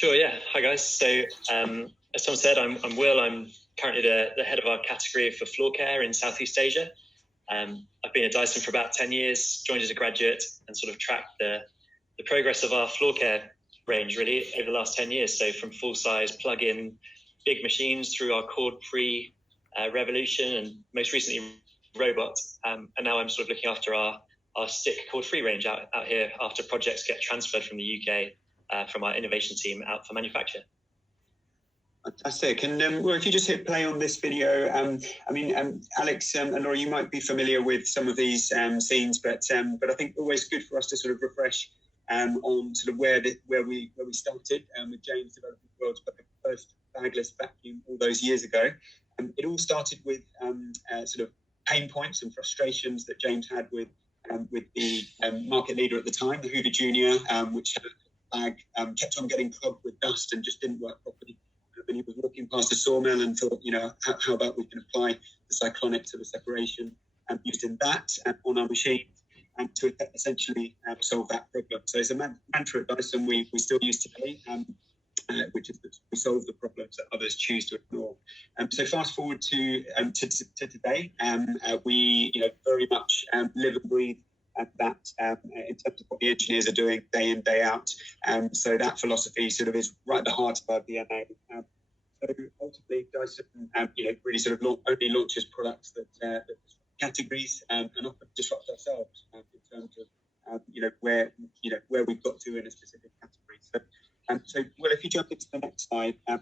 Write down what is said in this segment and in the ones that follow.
Sure, yeah. Hi, guys. So, as Tom said, I'm Will. I'm currently the head of our category for floor care in Southeast Asia. I've been at Dyson for about 10 years, joined as a graduate, and sort of tracked the progress of our floor care range, really, over the last 10 years. So from full-size plug-in big machines through our cord-free revolution, and most recently robot. And now I'm sort of looking after our stick cord-free range out here after projects get transferred from the UK from our innovation team out for manufacture. Fantastic. And well, if you just hit play on this video, Alex and Laura, you might be familiar with some of these scenes, but I think always good for us to sort of refresh on sort of where we started with James developing the world's first bagless vacuum all those years ago. It all started with sort of pain points and frustrations that James had with the market leader at the time, the Hoover Junior, which had a bag kept on getting clogged with dust and just didn't work properly. And he was walking past a sawmill and thought, how about we can apply the cyclonic to the separation and using that on our machine and to essentially solve that problem. So it's a mantra at Dyson we still use today, which is that we solve the problems that others choose to ignore. So fast forward to today, we very much live and breathe that in terms of what the engineers are doing day in, day out. So that philosophy sort of is right at the heart of our DNA. So ultimately, Dyson, really sort of only launches products that categories and often disrupt ourselves in terms of where we've got to in a specific category. So well, if you jump into the next slide, I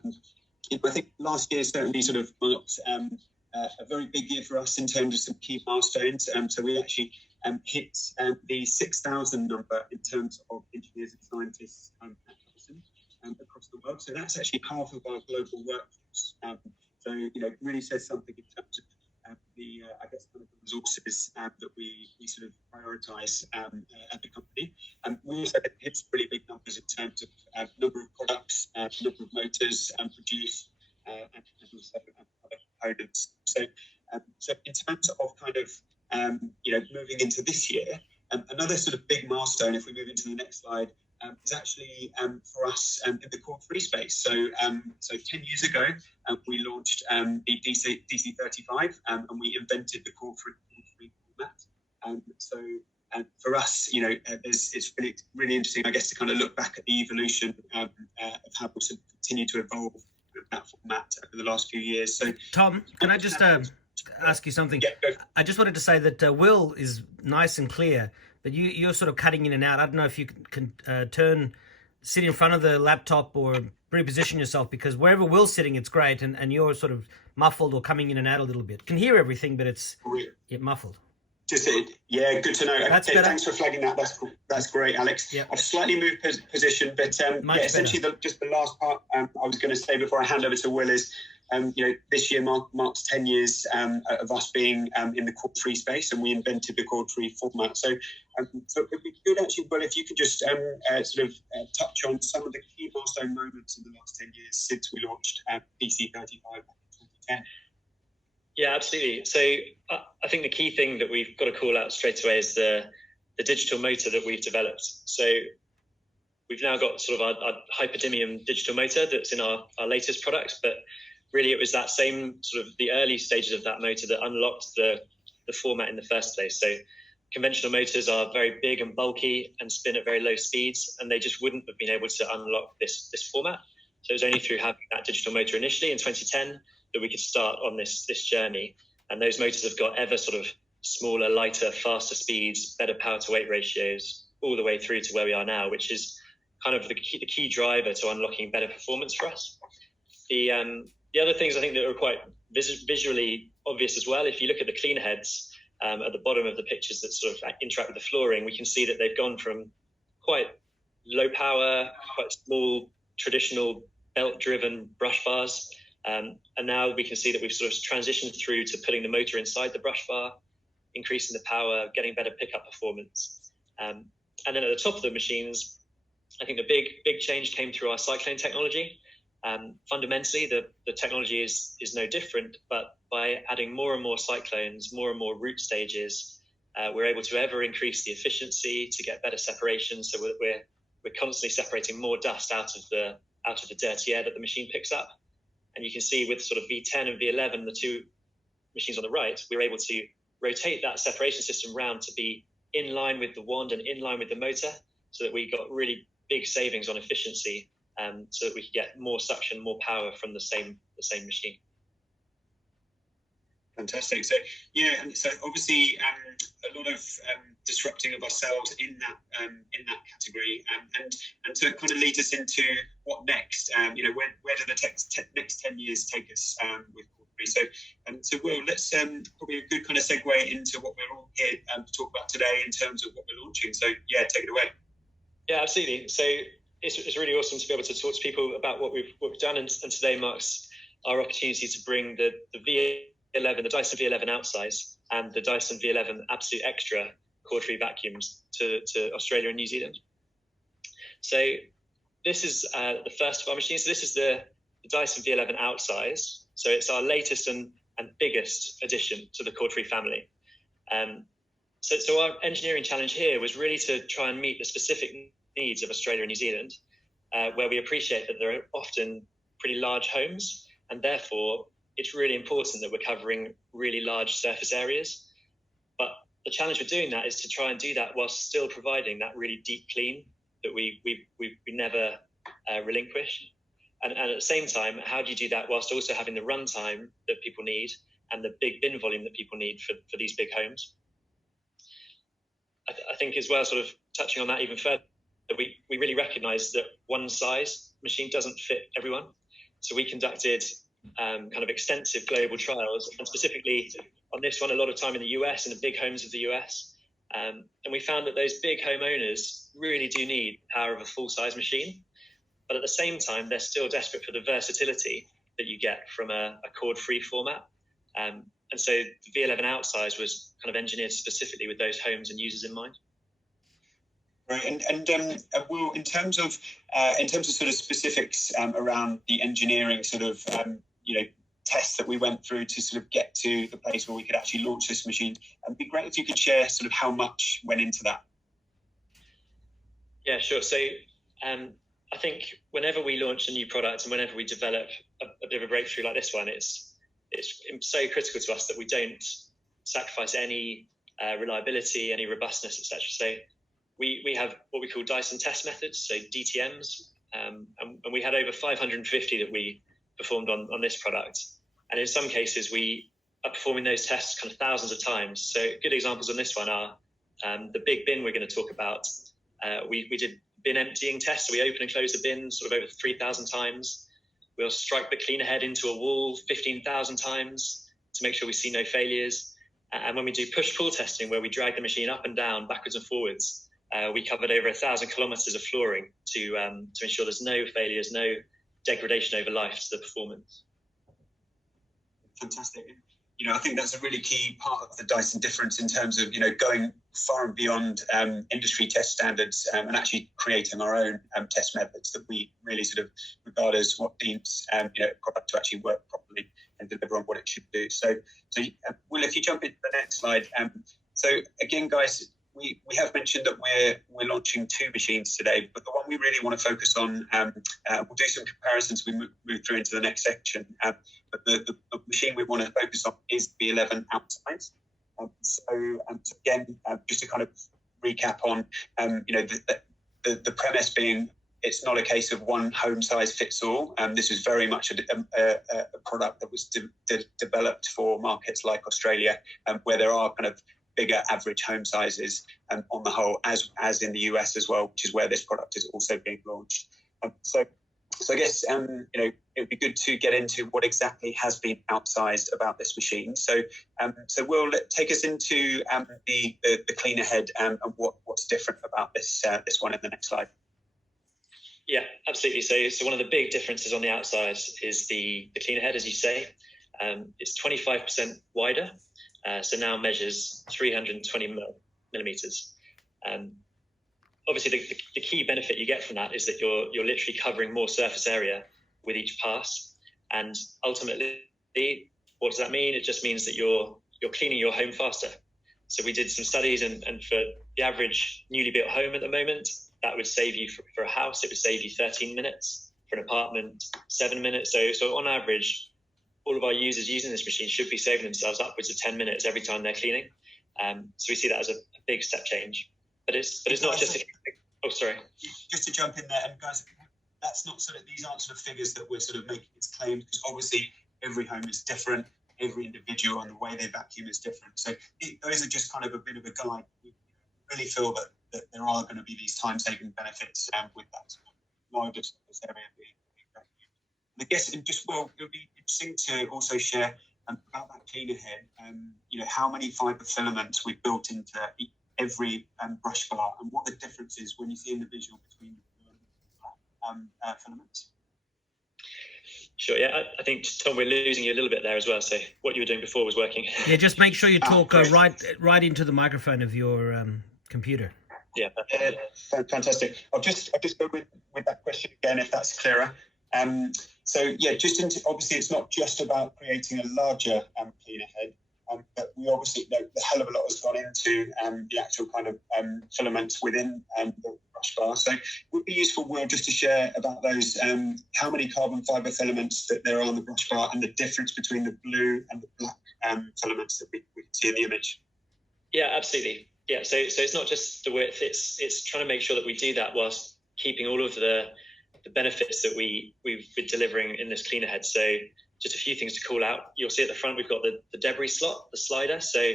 think last year certainly sort of marked a very big year for us in terms of some key milestones. So we actually hit the 6,000 number in terms of engineers and scientists at Dyson across the world. So that's actually half of our global workforce. So really says something in terms of the resources that we sort of prioritise at the company. We also hit pretty big numbers in terms of number of products, number of motors produced, and also other components. So in terms of kind of moving into this year, another sort of big milestone, if we move into the next slide, is actually for us in the cord-free space. So 10 years ago, we launched the DC35, and we invented the cord-free format. So for us, it's really interesting, I guess, to kind of look back at the evolution of how we sort of continue to evolve with that format over the last few years. So, Tom, can I just ask you something? Yeah, I just wanted to say that Will is nice and clear, but you're sort of cutting in and out. I don't know if you can sit in front of the laptop or reposition yourself, because wherever Will's sitting, it's great, and you're sort of muffled or coming in and out a little bit. Can hear everything, but it's muffled. Yeah, good to know. That's okay, better. Thanks for flagging that. That's great, Alex. Yep. I've slightly moved position, but essentially just the last part I was going to say before I hand over to Will is, this year marks 10 years of us being in the cord-free space, and we invented the cord-free format. So if we could actually, Will, if you could just touch on some of the key milestone moments in the last 10 years since we launched DC35 back in 2010. Yeah, absolutely. So I think the key thing that we've got to call out straight away is the digital motor that we've developed. So we've now got sort of our hyperdymium digital motor that's in our latest products, but really it was that same sort of the early stages of that motor that unlocked the format in the first place. So conventional motors are very big and bulky and spin at very low speeds, and they just wouldn't have been able to unlock this format. So it was only through having that digital motor initially in 2010 that we could start on this journey. And those motors have got ever sort of smaller, lighter, faster speeds, better power to weight ratios, all the way through to where we are now, which is kind of the key driver to unlocking better performance for us. The other things I think that are quite visually obvious as well, if you look at the clean heads at the bottom of the pictures that sort of interact with the flooring, we can see that they've gone from quite low power, quite small, traditional belt-driven brush bars, and now we can see that we've sort of transitioned through to putting the motor inside the brush bar, increasing the power, getting better pickup performance. And then at the top of the machines, I think the big change came through our Cyclone Technology. Fundamentally, the technology is no different, but by adding more and more cyclones, more and more root stages, we're able to ever increase the efficiency to get better separation. So we're constantly separating more dust out of out of the dirty air that the machine picks up. And you can see with sort of V10 and V11, the two machines on the right, we were able to rotate that separation system round to be in line with the wand and in line with the motor, so that we got really big savings on efficiency, so that we could get more suction, more power from the same machine. Fantastic. So yeah, and so obviously a lot of disrupting of ourselves in that category, and to kind of lead us into what next. Where do the next 10 years take us with Cord-free? So Will, let's probably a good kind of segue into what we're all here to talk about today in terms of what we're launching. So yeah, take it away. Yeah, absolutely. So it's really awesome to be able to talk to people about what we've done, and today marks our opportunity to bring the V11, the Dyson V11 Outsize, and the Dyson V11 Absolute Extra cord-free vacuums to Australia and New Zealand. So this is the first of our machines. So this is the Dyson V11 Outsize. So it's our latest and biggest addition to the cord-free family. So our engineering challenge here was really to try and meet the specific needs of Australia and New Zealand, where we appreciate that there are often pretty large homes, and therefore it's really important that we're covering really large surface areas. But the challenge with doing that is to try and do that whilst still providing that really deep clean that we never relinquish. And at the same time, how do you do that whilst also having the runtime that people need and the big bin volume that people need for these big homes? I think as well, sort of touching on that even further, that we really recognise that one size machine doesn't fit everyone. So we conducted kind of extensive global trials, and specifically on this one, a lot of time in the US, in the big homes of the US. And we found that those big homeowners really do need the power of a full-size machine. But at the same time, they're still desperate for the versatility that you get from a cord-free format. And so the V11 Outsize was kind of engineered specifically with those homes and users in mind. Right, and Will, in terms of sort of specifics around the engineering sort of tests that we went through to sort of get to the place where we could actually launch this machine, it'd be great if you could share sort of how much went into that. Yeah, sure. So I think whenever we launch a new product and whenever we develop a bit of a breakthrough like this one, it's so critical to us that we don't sacrifice any reliability, any robustness, etc. So we have what we call Dyson test methods, so DTMs, and we had over 550 that we performed on this product. And in some cases, we are performing those tests kind of thousands of times. So good examples on this one are the big bin we're going to talk about. We did bin emptying tests, so we open and close the bin sort of over 3,000 times. We'll strike the cleaner head into a wall 15,000 times to make sure we see no failures. And when we do push-pull testing, where we drag the machine up and down, backwards and forwards, we covered over 1,000 kilometers of flooring to ensure there's no failures, no degradation over life to the performance. Fantastic. I think that's a really key part of the Dyson difference in terms of, going far and beyond industry test standards and actually creating our own test methods that we really sort of regard as what deems a product to actually work properly and deliver on what it should do. So Will, if you jump into the next slide. So again, guys, we have mentioned that we're launching two machines today, but the one we really want to focus on, we'll do some comparisons as we move through into the next section. But the machine we want to focus on is the V11 Outsize. So again, just to kind of recap on, the premise being it's not a case of one home size fits all. This is very much a product that was developed for markets like Australia, where there are kind of bigger average home sizes on the whole, as in the US as well, which is where this product is also being launched. So I guess it would be good to get into what exactly has been outsized about this machine. So Will, take us into the cleaner head and what's different about this one in the next slide. Yeah, absolutely. So one of the big differences on the Outsize is the cleaner head, as you say. It's 25% wider. So now measures 320 millimeters. Obviously, the key benefit you get from that is that you're literally covering more surface area with each pass. And ultimately, what does that mean? It just means that you're cleaning your home faster. So we did some studies, and for the average newly built home at the moment, that would save you for a house, it would save you 13 minutes. for an apartment, 7 minutes. So on average, all of our users using this machine should be saving themselves upwards of 10 minutes every time they're cleaning. So we see that as a big step change. But it's not just oh, sorry. Just to jump in there, and guys, that's not these aren't figures that we're making as claims, because obviously every home is different, every individual and the way they vacuum is different. So those are just kind of a bit of a guide. We really feel that there are going to be these time-saving benefits with that larger surface area being vacuumed. And I guess it would be interesting to also share about that cleaner head. How many fibre filaments we've built into every brush bar, and what the difference is when you see in the visual between the filaments. Sure, yeah, I think, Tom, we're losing you a little bit there as well, so what you were doing before was working. Yeah, just make sure you talk right into the microphone of your computer. Yeah, fantastic. I'll just go with that question again, if that's clearer. Obviously it's not just about creating a larger cleaner head, but we obviously know a hell of a lot has gone into the actual kind of filaments within the brush bar. So it would be useful, Will, just to share about those, how many carbon fibre filaments that there are on the brush bar, and the difference between the blue and the black filaments that we can see in the image. Yeah, absolutely. Yeah, so it's not just the width, it's trying to make sure that we do that whilst keeping all of the benefits that we've been delivering in this cleaner head. So just a few things to call out. You'll see at the front we've got the debris slot, the slider. So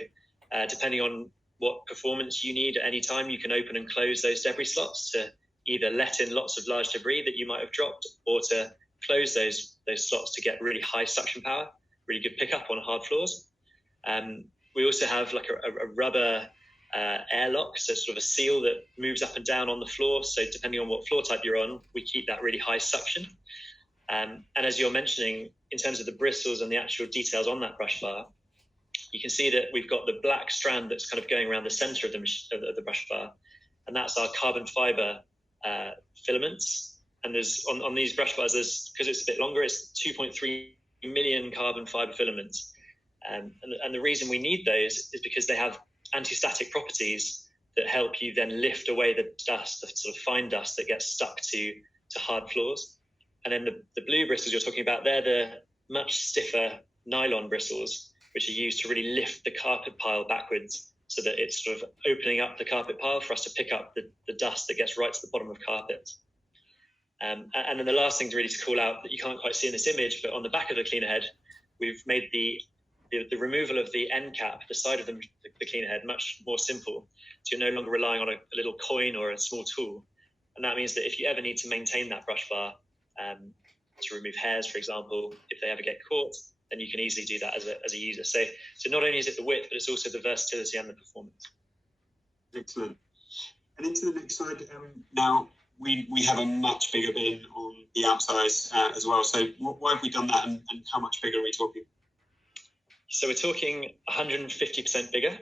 depending on what performance you need at any time, you can open and close those debris slots to either let in lots of large debris that you might have dropped, or to close those slots to get really high suction power, really good pickup on hard floors. We also have like a rubber airlock, so sort of a seal that moves up and down on the floor. So depending on what floor type you're on, we keep that really high suction. And as you're mentioning, in terms of the bristles and the actual details on that brush bar, you can see that we've got the black strand that's kind of going around the center of the brush bar, and that's our carbon fiber filaments. And there's on these brush bars, because it's a bit longer, it's 2.3 million carbon fiber filaments. And the reason we need those is because they have anti-static properties that help you then lift away the dust, the sort of fine dust that gets stuck to hard floors. And then the blue bristles you're talking about, they're the much stiffer nylon bristles, which are used to really lift the carpet pile backwards, so that it's sort of opening up the carpet pile for us to pick up the dust that gets right to the bottom of carpet. And then the last thing really to call out that you can't quite see in this image, but on the back of the cleaner head, we've made the removal of the end cap, the side of the cleaner head, much more simple. So you're no longer relying on a little coin or a small tool. And that means that if you ever need to maintain that brush bar, to remove hairs, for example, if they ever get caught, then you can easily do that as a user. So not only is it the width, but it's also the versatility and the performance. Excellent. And into the next slide, now we have a much bigger bin on the Outsize as well. So why have we done that, and how much bigger are we talking? So we're talking 150% bigger,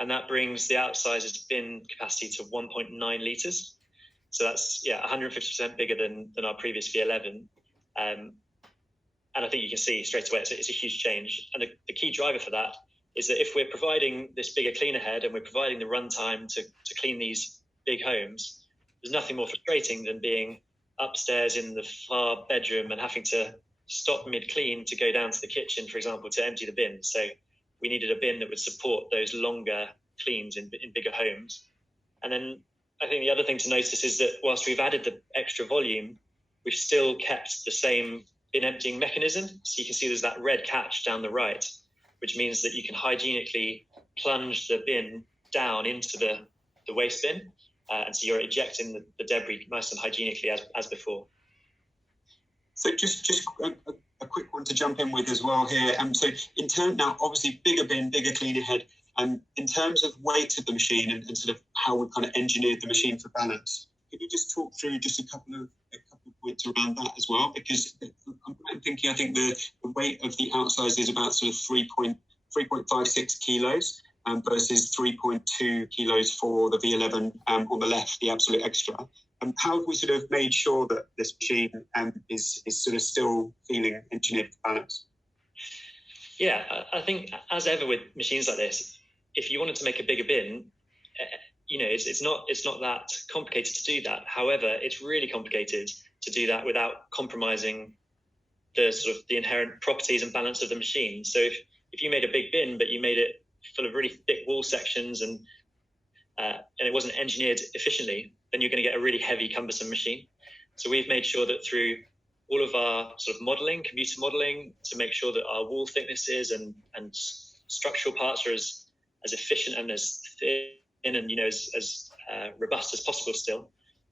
and that brings the Outsize's bin capacity to 1.9 litres. So that's 150% bigger than our previous V11, and I think you can see straight away it's a huge change. And the key driver for that is that if we're providing this bigger cleaner head and we're providing the runtime to clean these big homes, there's nothing more frustrating than being upstairs in the far bedroom and having to stop mid-clean to go down to the kitchen, for example, to empty the bin. So we needed a bin that would support those longer cleans in bigger homes. And then I think the other thing to notice is that whilst we've added the extra volume, we've still kept the same bin emptying mechanism. So you can see there's that red catch down the right, which means that you can hygienically plunge the bin down into the waste bin. And so you're ejecting the debris nice and hygienically as before. So just a quick one to jump in with as well here. So in terms now, obviously bigger bin, bigger cleaner head. In terms of weight of the machine and sort of how we've kind of engineered the machine for balance, could you just talk through just a couple of points around that as well? Because I'm thinking, I think the weight of the Outsize is about sort of 3.56 kilos versus 3.2 kilos for the V11 on the left, the Absolute Extra. How have we sort of made sure that this machine is sort of still feeling engineered for balance? Yeah, I think as ever with machines like this, if you wanted to make a bigger bin, it's not that complicated to do that. However, it's really complicated to do that without compromising the sort of the inherent properties and balance of the machine. So if you made a big bin, but you made it full of really thick wall sections and it wasn't engineered efficiently, then you're going to get a really heavy, cumbersome machine. So we've made sure that through all of our sort of modeling, computer modeling, to make sure that our wall thicknesses and structural parts are as efficient and as thin and, you know, as robust as possible still,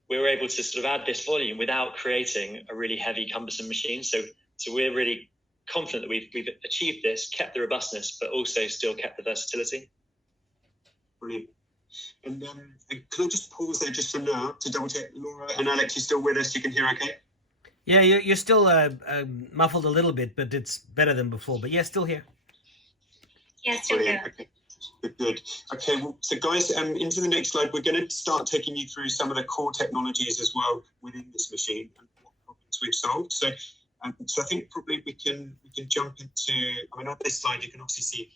we were able to sort of add this volume without creating a really heavy, cumbersome machine. So we're really confident that we've achieved this, kept the robustness, but also still kept the versatility. Brilliant. And can I just pause there just for now to double check, Laura and Alex, you're still with us? You can hear okay? Yeah, you're still muffled a little bit, but it's better than before. But yeah, still here. Yeah, still here. Okay. Good. Okay, well, so guys, into the next slide, we're going to start taking you through some of the core technologies as well within this machine and what problems we've solved. So I think probably we can jump into. I mean, on this slide, you can obviously see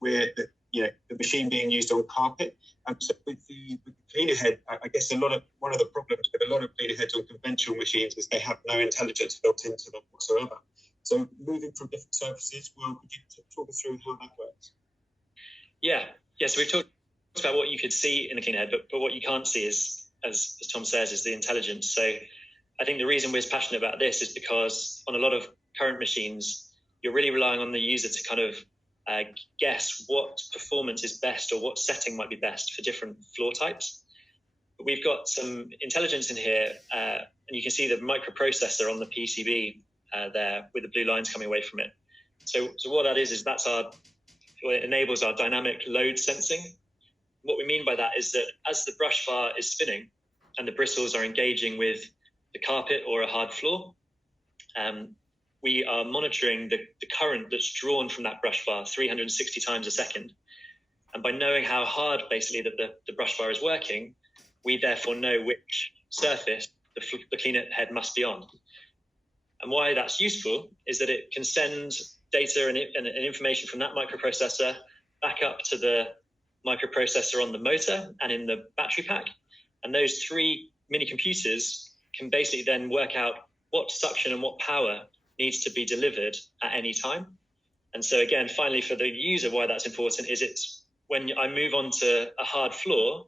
where the machine being used on carpet. So with the cleaner head, I guess one of the problems with a lot of cleaner heads on conventional machines is they have no intelligence built into them whatsoever. So moving from different surfaces, well, could you talk us through how that works? Yeah. So we've talked about what you could see in the cleaner head, but what you can't see is, as Tom says, is the intelligence. So I think the reason we're passionate about this is because on a lot of current machines, you're really relying on the user to kind of guess what performance is best or what setting might be best for different floor types. But we've got some intelligence in here, and you can see the microprocessor on the PCB there with the blue lines coming away from it. So what that is it enables our dynamic load sensing. What we mean by that is that as the brush bar is spinning and the bristles are engaging with the carpet or a hard floor, we are monitoring the current that's drawn from that brush bar 360 times a second. And by knowing how hard basically that the brush bar is working, we therefore know which surface the cleaner head must be on. And why that's useful is that it can send data and information from that microprocessor back up to the microprocessor on the motor and in the battery pack. And those three mini computers can basically then work out what suction and what power needs to be delivered at any time. And so again, finally, for the user, why that's important is it's when I move on to a hard floor,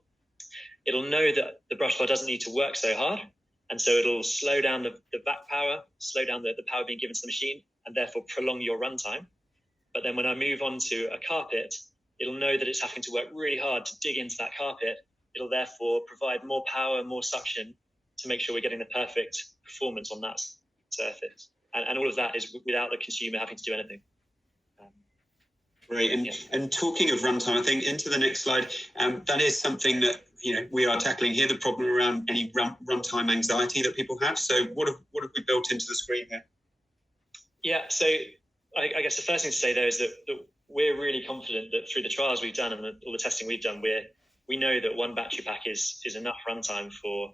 it'll know that the brush bar doesn't need to work so hard. And so it'll slow down the back power, slow down the power being given to the machine, and therefore prolong your runtime. But then when I move on to a carpet, it'll know that it's having to work really hard to dig into that carpet. It'll therefore provide more power, more suction to make sure we're getting the perfect performance on that surface. And all of that is without the consumer having to do anything. Great. And talking of runtime, I think into the next slide, that is something that we are tackling here, the problem around any runtime anxiety that people have. So what have we built into the screen here? Yeah, so I guess the first thing to say, though, is that we're really confident that through the trials we've done and all the testing we've done, we know that one battery pack is enough runtime for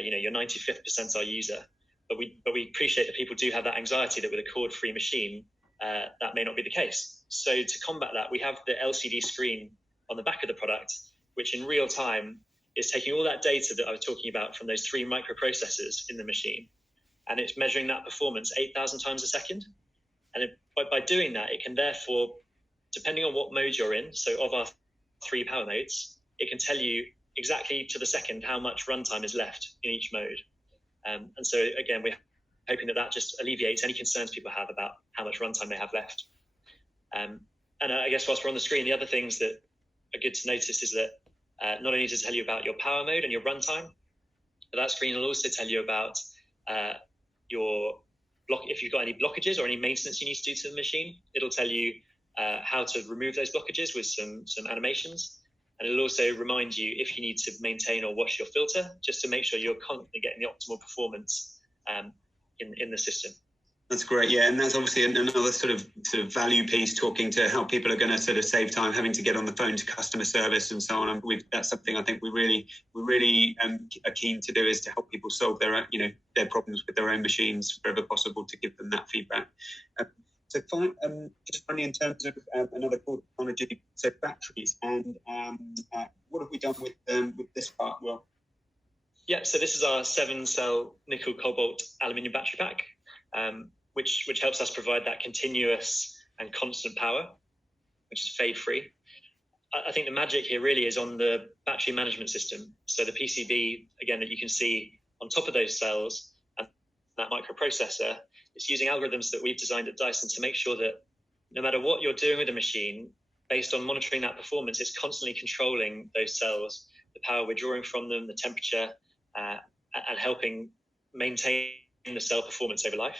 your 95th percentile user. But we appreciate that people do have that anxiety that with a cord-free machine, that may not be the case. So to combat that, we have the LCD screen on the back of the product, which in real time is taking all that data that I was talking about from those three microprocessors in the machine, and it's measuring that performance 8,000 times a second. And by doing that, it can therefore, depending on what mode you're in, so of our three power modes, it can tell you exactly to the second how much runtime is left in each mode. And so, again, we're hoping that just alleviates any concerns people have about how much runtime they have left. And I guess whilst we're on the screen, the other things that are good to notice is that not only does it tell you about your power mode and your runtime, but that screen will also tell you about your block. If you've got any blockages or any maintenance you need to do to the machine, it'll tell you how to remove those blockages with some animations. And it'll also remind you if you need to maintain or wash your filter, just to make sure you're constantly getting the optimal performance in the system. That's great, yeah, and that's obviously another sort of value piece, talking to how people are going to sort of save time having to get on the phone to customer service and so on. And that's something I think we really are keen to do, is to help people solve their problems with their own machines wherever possible, to give them that feedback. So just finally, in terms of another core technology, so batteries, and what have we done with this part? Well, Yeah, so this is our 7-cell nickel cobalt aluminium battery pack, which helps us provide that continuous and constant power, which is fade free. I think the magic here really is on the battery management system. So the PCB, again, that you can see on top of those cells and that microprocessor, it's using algorithms that we've designed at Dyson to make sure that no matter what you're doing with the machine, based on monitoring that performance, it's constantly controlling those cells, the power we're drawing from them, the temperature, and helping maintain the cell performance over life.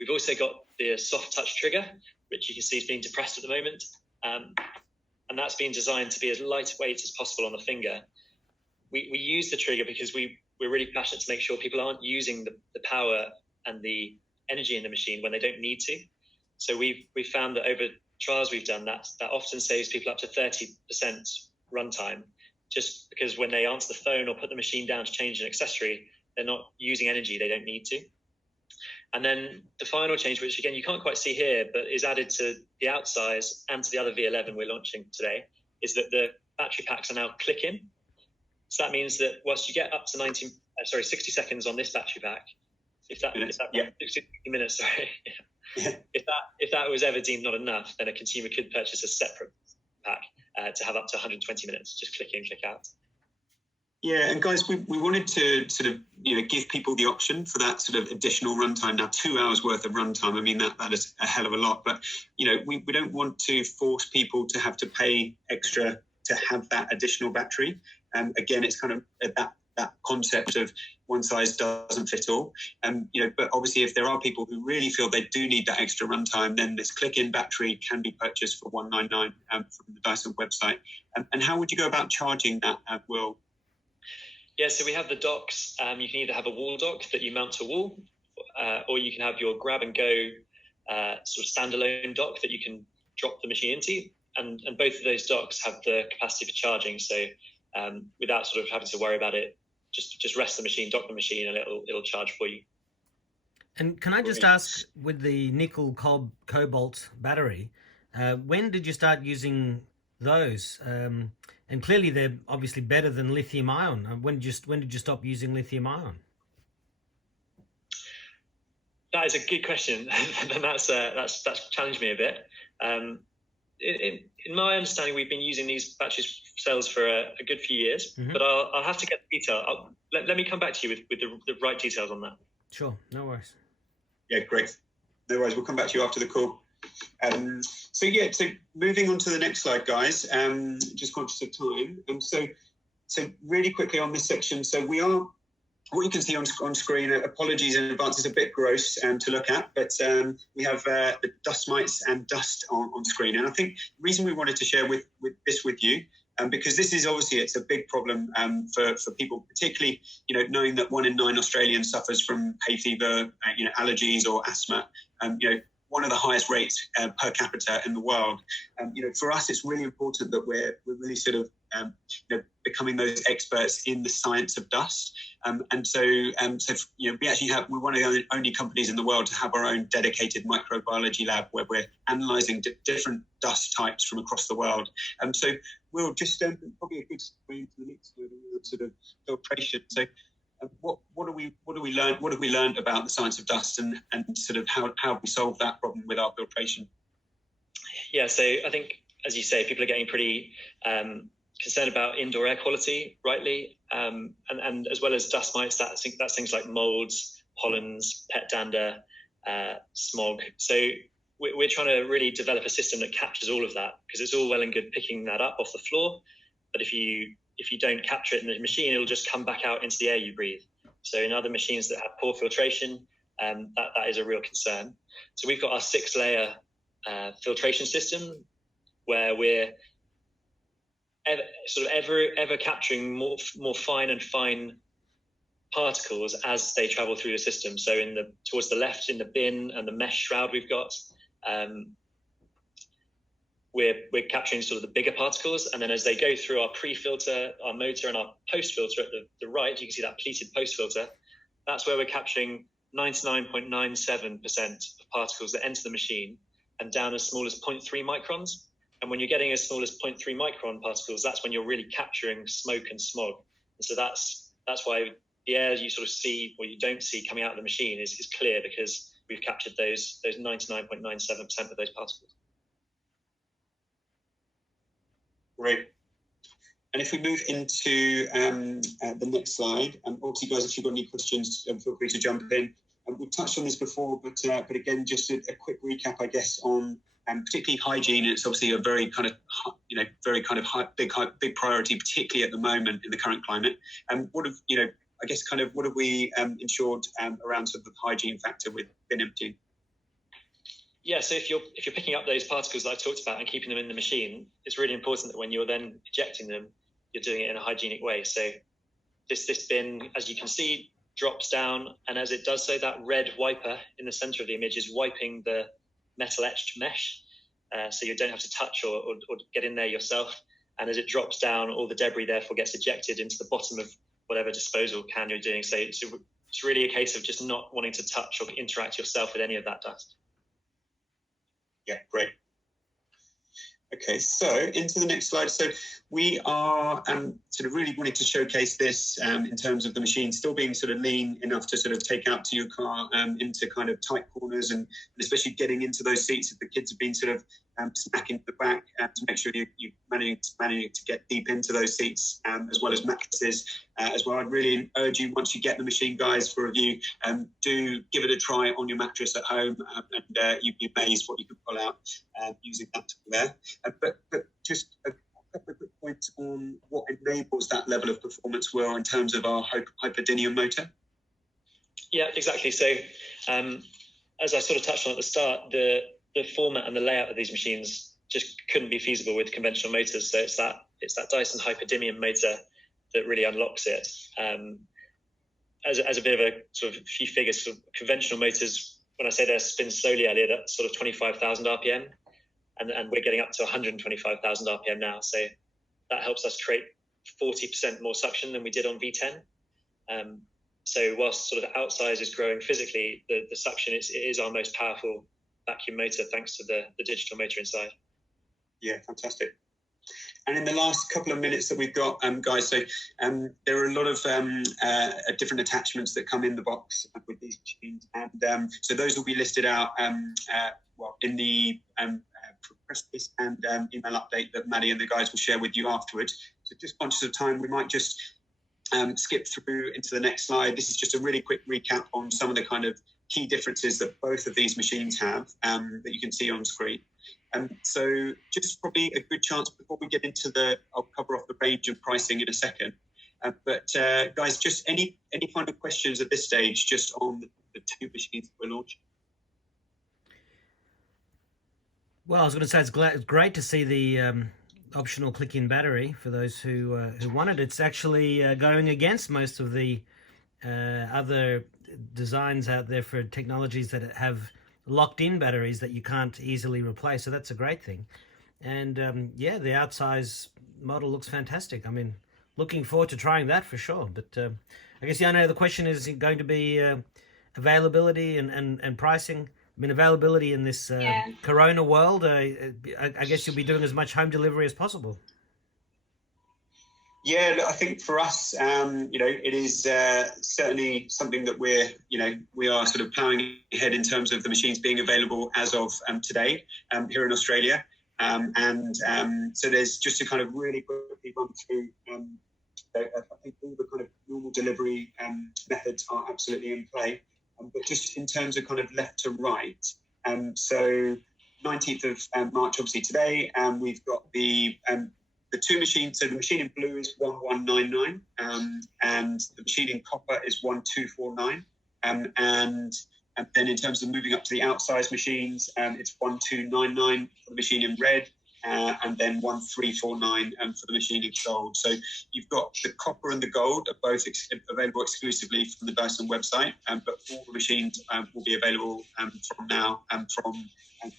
We've also got the soft touch trigger, which you can see is being depressed at the moment. And that's been designed to be as lightweight as possible on the finger. We use the trigger because we're really passionate to make sure people aren't using the power and the energy in the machine when they don't need to. So we've found that over trials we've done, that often saves people up to 30% runtime, just because when they answer the phone or put the machine down to change an accessory, they're not using energy they don't need to. And then the final change, which again you can't quite see here, but is added to the Outsize and to the other V11 we're launching today, is that the battery packs are now click-in. So that means that whilst you get up to 60 seconds on this battery pack, if that 60 minutes, sorry, if that was ever deemed not enough, then a consumer could purchase a separate pack to have up to 120 minutes, just click in, click out. Yeah, and guys, we wanted to sort of give people the option for that sort of additional runtime. Now, 2 hours worth of runtime, I mean that is a hell of a lot. But we don't want to force people to have to pay extra to have that additional battery. Again, it's kind of that concept of one size doesn't fit all. But obviously, if there are people who really feel they do need that extra runtime, then this click-in battery can be purchased for $199 from the Dyson website. And how would you go about charging that, Will? Yeah, so we have the docks. You can either have a wall dock that you mount to a wall, or you can have your grab-and-go sort of standalone dock that you can drop the machine into. And both of those docks have the capacity for charging. So without sort of having to worry about it, just rest the machine, dock the machine, and it'll charge for you. And can I just ask, with the nickel cobalt battery, when did you start using those? And clearly they're obviously better than lithium ion. When did you stop using lithium ion? That is a good question, and that's challenged me a bit. In my understanding, we've been using these battery cells for a good few years, but I'll have to get the detail. Let me come back to you with the right details on that. Sure, no worries. Yeah, great. No worries. We'll come back to you after the call. So moving on to the next slide, guys. Just conscious of time. So really quickly on this section. So what you can see on screen, apologies in advance, is a bit gross to look at, but we have the dust mites and dust on screen. And I think the reason we wanted to share with you, because this is obviously, it's a big problem for people, particularly, knowing that 1 in 9 Australians suffers from hay fever, allergies or asthma, one of the highest rates per capita in the world. For us, it's really important that we're really sort of becoming those experts in the science of dust. So we actually we're one of the only companies in the world to have our own dedicated microbiology lab where we're analysing different dust types from across the world. So we'll just probably a good way into the next sort of filtration. So what have we learned about the science of dust and sort of how we solve that problem with our filtration? Yeah, so I think, as you say, people are getting pretty concerned about indoor air quality, rightly, and as well as dust mites. That's things like molds, pollens, pet dander, smog. So we're trying to really develop a system that captures all of that, because it's all well and good picking that up off the floor, but if you don't capture it in the machine, it'll just come back out into the air you breathe. So in other machines that have poor filtration, that is a real concern. So we've got our 6-layer filtration system where we're ever capturing more fine particles as they travel through the system. So towards the left in the bin and the mesh shroud we've got, we're capturing sort of the bigger particles, and then as they go through our pre-filter, our motor, and our post-filter at the right, you can see that pleated post-filter. That's where we're capturing 99.97% of particles that enter the machine, and down as small as 0.3 microns. And when you're getting as small as 0.3 micron particles, that's when you're really capturing smoke and smog. And so that's that's why the air you sort of see or you don't see coming out of the machine is clear, because we've captured those 99.97% of those particles. Great. And if we move into the next slide, obviously, guys, if you've got any questions, feel free to jump in. We've touched on this before, but again, just a quick recap, I guess, on particularly hygiene. It's obviously a very kind of, big priority, particularly at the moment in the current climate. What have what have we ensured around sort of the hygiene factor with bin emptying? Yeah, so if you're picking up those particles that I talked about and keeping them in the machine, it's really important that when you're then ejecting them, you're doing it in a hygienic way. So this bin, as you can see, drops down, and as it does so, that red wiper in the center of the image is wiping the metal etched mesh, so you don't have to touch or get in there yourself. And as it drops down, all the debris therefore gets ejected into the bottom of whatever disposal can you're doing. So it's really a case of just not wanting to touch or interact yourself with any of that dust. Yeah, great. Okay, so into the next slide. So we are sort of really wanting to showcase this in terms of the machine still being sort of lean enough to sort of take out to your car into kind of tight corners, and especially getting into those seats if the kids have been sort of smacking the back to make sure you're managing to get deep into those seats, as well as mattresses as well. I'd really urge you, once you get the machine, guys, for review, do give it a try on your mattress at home, and you'd be amazed what you can pull out using that tool there. But just a couple of quick points on what enables that level of performance, Will, in terms of our hyperdynium motor. Yeah, exactly. So as I sort of touched on at the start, the format and the layout of these machines just couldn't be feasible with conventional motors. So it's that Dyson hyperdynium motor that really unlocks it. As a bit of a sort of few figures, for conventional motors, when I say they spin slowly earlier, that's sort of 25,000 RPM. And we're getting up to 125,000 RPM now. So that helps us create 40% more suction than we did on V10. So whilst sort of Outsize is growing physically, the suction is our most powerful vacuum motor, thanks to the digital motor inside. Yeah, fantastic. And in the last couple of minutes that we've got, guys, so there are a lot of different attachments that come in the box with these machines. And so those will be listed out in the press release and email update that Maddie and the guys will share with you afterwards. So just conscious of time, we might just skip through into the next slide. This is just a really quick recap on some of the kind of key differences that both of these machines have that you can see on screen. So just probably a good chance before we get into I'll cover off the range and pricing in a second. But guys, just any final questions at this stage, just on the two machines that we're launching? Well, I was going to say it's great to see the optional click-in battery for those who want it. It's actually going against most of the other designs out there for technologies that have locked-in batteries that you can't easily replace. So that's a great thing. And the Outsize model looks fantastic. I mean, looking forward to trying that for sure. But I guess the only other question is going to be availability and pricing. I mean, availability in this Corona world, I guess you'll be doing as much home delivery as possible. Yeah, I think for us, it is certainly something that we are sort of plowing ahead in terms of the machines being available as of today here in Australia. So there's just to kind of really quickly run through, I think all the kind of normal delivery methods are absolutely in play. But just in terms of kind of left to right, so 19th of March, obviously today, we've got the two machines. So the machine in blue is 1199, and the machine in copper is 1249. And then in terms of moving up to the Outsize machines, it's 1299 for the machine in red, and then 1349 for the machine in gold. So you've got the copper and the gold are both available exclusively from the Dyson website, but all the machines will be available from now from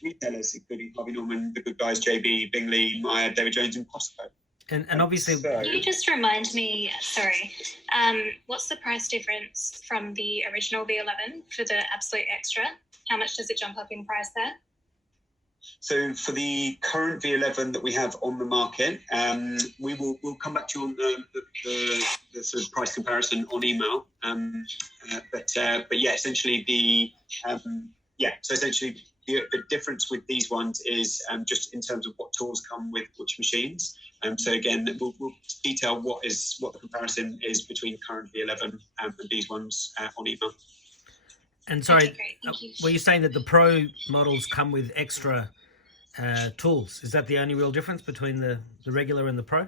retailers, including Harvey Norman, The Good Guys, JB, Bingley, Myer, David Jones, and Costco. And obviously, can you just remind me, what's the price difference from the original V11 for the Absolute Extra? How much does it jump up in price there? So for the current V11 that we have on the market, we'll come back to you on the sort of price comparison on email. But yeah, essentially so essentially the difference with these ones is just in terms of what tools come with which machines. So again, we'll detail what the comparison is between current V11 and these ones on email. And sorry, Okay, were you saying that the Pro models come with extra tools? Is that the only real difference between the regular and the Pro?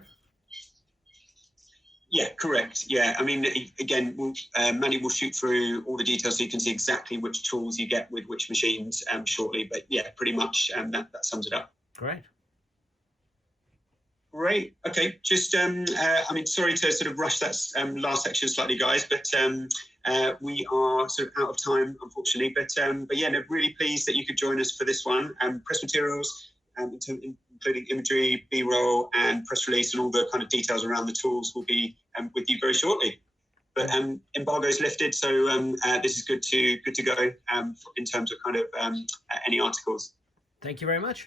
Yeah, correct. Yeah, I mean, again, Manny will shoot through all the details so you can see exactly which tools you get with which machines shortly. But yeah, pretty much that sums it up. Great. Great. Okay. Just, I mean, sorry to sort of rush that last section slightly, guys, but we are sort of out of time, unfortunately. But yeah, no, really pleased that you could join us for this one. Press materials, including imagery, B-roll, and press release, and all the kind of details around the tools will be with you very shortly. But embargo's lifted, so this is good to go in terms of kind of any articles. Thank you very much.